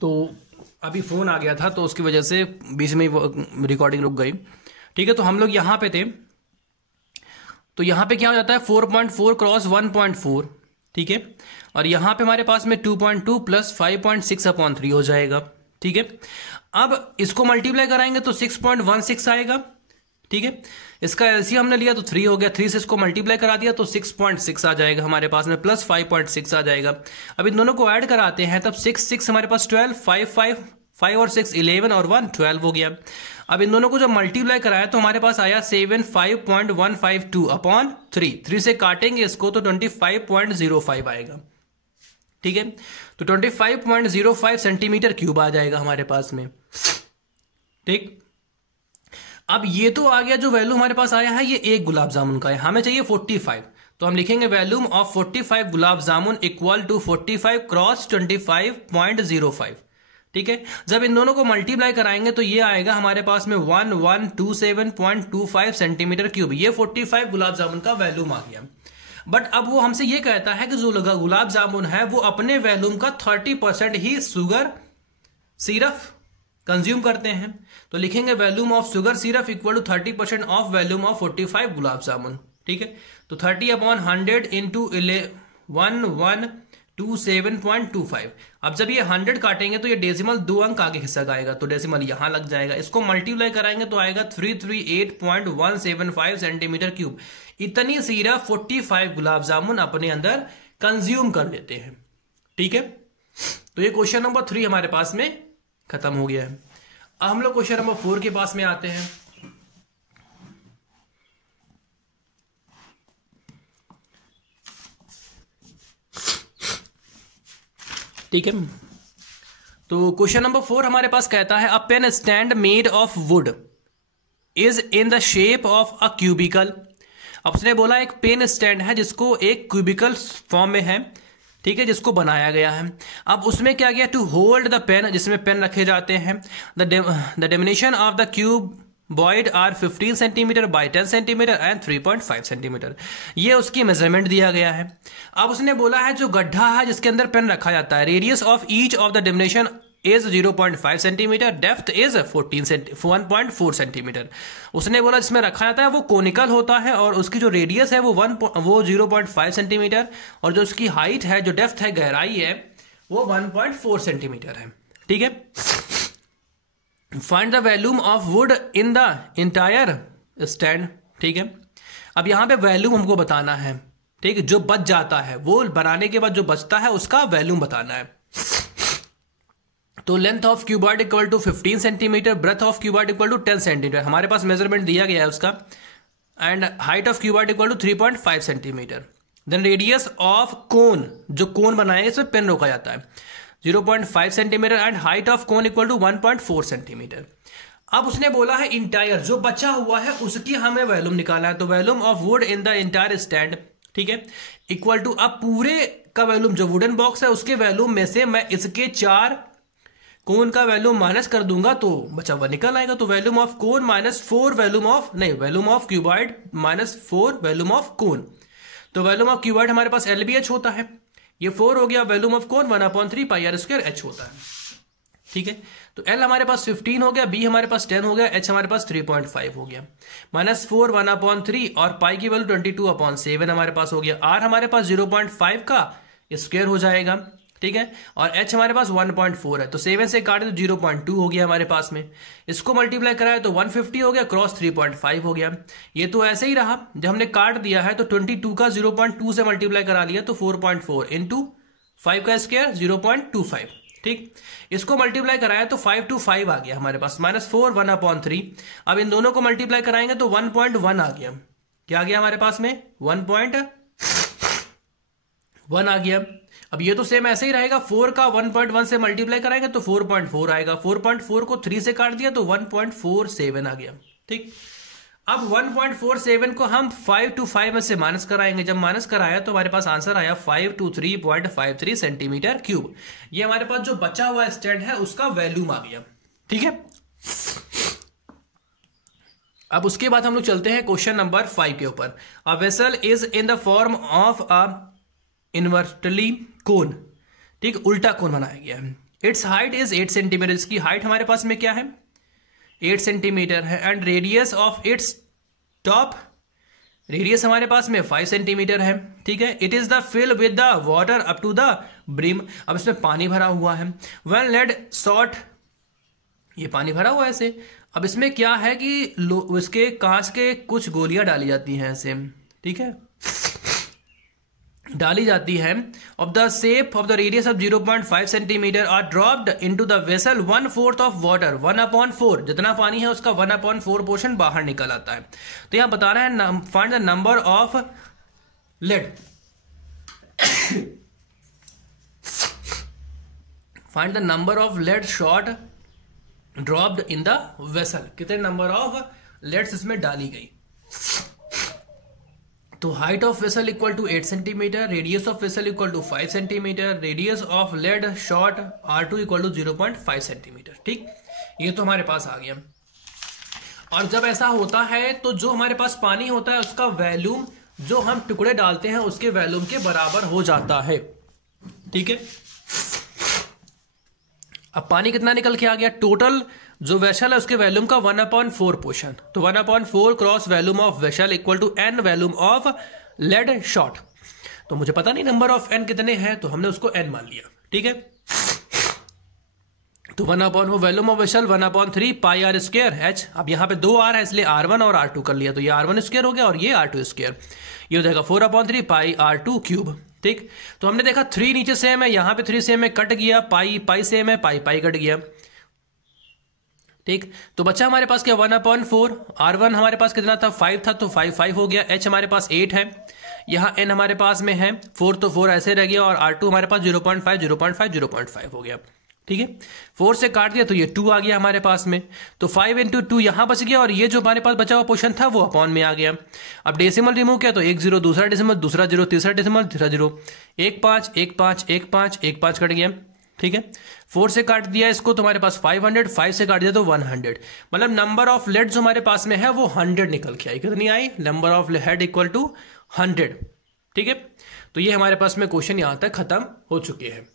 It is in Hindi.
तो अभी फ़ोन आ गया था तो उसकी वजह से बीच में ही रिकॉर्डिंग रुक गई। ठीक है, तो हम लोग यहाँ पे थे, तो यहाँ पे क्या हो जाता है 4.4 क्रॉस 1.4, ठीक है, और यहाँ पे हमारे पास में 2.2 प्लस 5.6/3 हो जाएगा। ठीक है, अब इसको मल्टीप्लाई कराएंगे तो 6.16 आएगा। ठीक है, इसका एलसीएम हमने लिया तो 3 हो गया, 3 से इसको मल्टीप्लाई करा दिया तो 6.6 आ जाएगा हमारे पास में, प्लस 5.6 आ जाएगा। अब इन दोनों को ऐड कराते हैं तब 6 हमारे पास 12, 5 और 6 11 और 1 12 हो गया। अब इन दोनों को जब मल्टीप्लाई कराया तो हमारे पास आया 75.152/3, 3 से काटेंगे इसको तो 25.05 आएगा। ठीक है, तो 25.05 सेंटीमीटर क्यूब आ जाएगा हमारे पास में। ठीक, अब ये तो आ गया, जो वैल्यू हमारे पास आया है ये एक गुलाब जामुन का है, हमें चाहिए 45, तो हम लिखेंगे volume of 45 gulab jamun equal to 45 cross 25.05। ठीक है, जब इन दोनों को मल्टीप्लाई कराएंगे तो ये आएगा हमारे पास में 1127.25 सेंटीमीटर क्यूब। ये 45 गुलाब जामुन का वैल्यूम आ गया। बट अब वो हमसे ये कहता है कि जो गुलाब जामुन है वो अपने वैल्यूम का 30% ही शुगर सिरप कंज्यूम करते हैं, तो लिखेंगे volume of sugar syrup equal to 30% of volume of 45 gulab jamun. ठीक है, तो 30/100 इंटू 1127.25। अब जब ये 100 काटेंगे तो ये डेसिमल 2 अंक आगे खिसक आएगा, तो डेसिमल यहां लग जाएगा। इसको मल्टीप्लाई कराएंगे तो आएगा 338.175 सेंटीमीटर क्यूब। इतनी सिरप 45 गुलाब जामुन अपने अंदर कंज्यूम कर लेते हैं। ठीक है, तो ये क्वेश्चन नंबर 3 हमारे पास में खत्म हो गया है। अब हम लोग क्वेश्चन नंबर 4 के पास में आते हैं। ठीक है, तो क्वेश्चन नंबर 4 हमारे पास कहता है a pen stand made of wood is in the shape of a cubical. अब उसने बोला एक पेन स्टैंड है जिसको एक क्यूबिकल फॉर्म में है, ठीक है, जिसको बनाया गया है। अब उसमें क्या किया, टू होल्ड द पेन, जिसमें पेन रखे जाते हैं। The dimension of the cuboid are 15 centimetre by 10 centimetre and 3.5 centimetre. ये उसकी मेजरमेंट दिया गया है। अब उसने बोला है जो गड्ढा है जिसके अंदर पेन रखा जाता है, radius of each of the diminishing is 0.5 centimetre, depth is 1.4 centimetre. उसने बोला जिसमें रखा जाता है वो कोनिकल होता है और उसकी जो रेडियस है वो 0.5 सेंटीमीटर और जो उसकी हाइट है, जो डेप्थ है, गहराई है, वो 1.4 सेंटीमीटर है। ठीक है, find the volume of would in the entire stand. ठीक है, अब यहां पे वैल्यूम हमको बताना है। ठीक है, जो बच जाता है वो बनाने के बाद जो बचता है उसका वैल्यूम बताना है। तो length of cuboid equal to 15 centimetre, breadth of cuboid equal to 10 centimetre, हमारे पास मेजरमेंट दिया गया है उसका, and height of cuboid equal to 3.5 centimetre. Then radius of cone, जो कोन बनाएंगे इसमें पेन रोका जाता है, 0.5 centimetre and height of cone equal to 1.4 centimetre. अब उसने बोला है इंटायर, जो बचा हुआ है उसकी हमें वैल्यूम निकालना है, तो volume of would in the entire stand, ठीक है, इक्वल टू, अब पूरे का वैल्यूम जो वुडन बॉक्स है उसके वैल्यूम में से मैं इसके 4 कोन का वैल्यूम माइनस कर दूंगा तो बचा हुआ निकल आएगा। तो volume of cone minus 4 volume of cuboid minus 4 volume of cone. तो वैल्यूम ऑफ क्यूबॉइड हमारे पास LBH होता है, ये 4 हो गया, volume of cone 1/3 πr² h होता है। ठीक है, तो L हमारे पास 15 हो गया, B हमारे पास 10 हो गया, H हमारे पास 3.5 हो गया, -4 1/3 और पाई की वैल्यू 22/7 हमारे पास हो गया। R हमारे पास 0.5 का स्क्वायर हो जाएगा, ठीक है, और H हमारे पास 1.4 है, तो 7 से काटे तो 0.2 हो गया हमारे पास में। इसको मल्टीप्लाई कराया तो 150 हो गया, क्रॉस 3.5 हो गया। ये तो ऐसे ही रहा, जब हमने काट दिया है तो 22 का 0.2 से मल्टीप्लाई करा लिया तो 4.4 इंटू 5 का स्क्वायर 0.25। ठीक, इसको मल्टीप्लाई कराया तो 5 to 5 आ गया हमारे पास, -4 1/3। अब इन दोनों को मल्टीप्लाई कराएंगे तो 1.1 आ गया। क्या आ गया हमारे पास में, 1.1 आ गया। अब ये तो सेम ऐसे ही रहेगा, 4 का 1.1 से मल्टीप्लाई कराएंगे तो 4.4 आएगा, 4.4 को 3 से काट दिया तो 1.47 आ गया। ठीक, अब 1.47 को हम 5 to 5 में से माइनस कराएंगे, जब माइनस कराया तो हमारे पास आंसर आया 5 to 3.53 सेंटीमीटर क्यूब। ये हमारे पास जो बचा हुआ स्टैंड है उसका वैल्यूम आ गया। ठीक है, अब उसके बाद हम लोग चलते हैं क्वेश्चन नंबर 5 के ऊपर। A vessel is in the form of a inverted cone, ठीक, उल्टा कोन बनाया गया है। इट्स हाइट इज 8 सेंटीमीटर, इसकी हाइट हमारे पास में क्या है 8 सेंटीमीटर है। And radius of its top, radius हमारे पास में 5 सेंटीमीटर है, ठीक है। It is the fill with the water up to the brim, अब इसमें पानी भरा हुआ है। व्हेन लेड सॉल्ट, ये पानी भरा हुआ है ऐसे, अब इसमें क्या है कि उसके कांच के कुछ गोलियां डाली जाती हैं ऐसे, ठीक है, डाली जाती है। Of the shape of the radius of 0.5 centimetre are dropped into the vessel 1/4 of water, 1/4, जितना पानी है उसका 1/4 पोर्शन बाहर निकल आता है। तो यहां बता रहा है find the number of lead, find the number of lead shot dropped in the vessel, कितने नंबर ऑफ लेड्स इसमें डाली गई। तो height of vessel equal to 8 centimetre, radius of vessel equal to 5 centimetre, radius of lead shot R2 equal to 0.5 centimetre, ठीक, ये तो हमारे पास आ गया। और जब ऐसा होता है तो जो हमारे पास पानी होता है उसका वॉल्यूम जो हम टुकड़े डालते हैं उसके वॉल्यूम के बराबर हो जाता है, ठीक है। अब पानी कितना निकल के आ गया, टोटल जो वेसल है उसके वॉल्यूम का 1/4 पोर्शन, तो 1/4 cross volume of vessel equal to n volume of lead shot. तो मुझे पता नहीं नंबर ऑफ n कितने हैं, तो हमने उसको n मान लिया, ठीक है। तो 1/4 volume of vessel 1/3 pi r square h। अब यहां पे 2 r है इसलिए r1 और r2 कर लिया, तो ये r1 स्क्वायर हो गया और ये r2 स्क्वायर, ये हो जाएगा 4/3 पाई r2 क्यूब, ठीक। तो हमने देखा 3 नीचे सेम है, यहां पे 3 सेम है, कट गया, पाई पाई सेम है, पाई पाई कट गया, ठीक। तो बच्चा हमारे पास क्या 1/4, r1 हमारे पास कितना था 5 था, तो 5 हो गया, h हमारे पास 8 है, यहाँ n हमारे पास में है 4, तो 4 ऐसे रह गया, और r2 हमारे पास 0.5 हो गया, ठीक है। 4 से काट दिया तो ये 2 आ गया हमारे पास में, तो 5 × 2 यहां बच गया, और ये जो हमारे पास बचा हुआ पोर्शन था वो अपॉन में आ गया। अब डेसिमल रिमूव किया तो 1 0, दूसरा डेसिमल, दूसरा 0, तीसरा डेसिमल, तीसरा 0, 1 5 1 5 1 5 1 5 कट गया, ठीक है। 4 से काट दिया इसको तो हमारे पास 500, 5 से काट दिया तो 100, मतलब नंबर ऑफ लेड जो हमारे पास में है वो 100 निकल के आई, कितनी आई, number of head equal to 100, ठीक है। तो ये हमारे पास में क्वेश्चन यहां तक खत्म हो चुके हैं।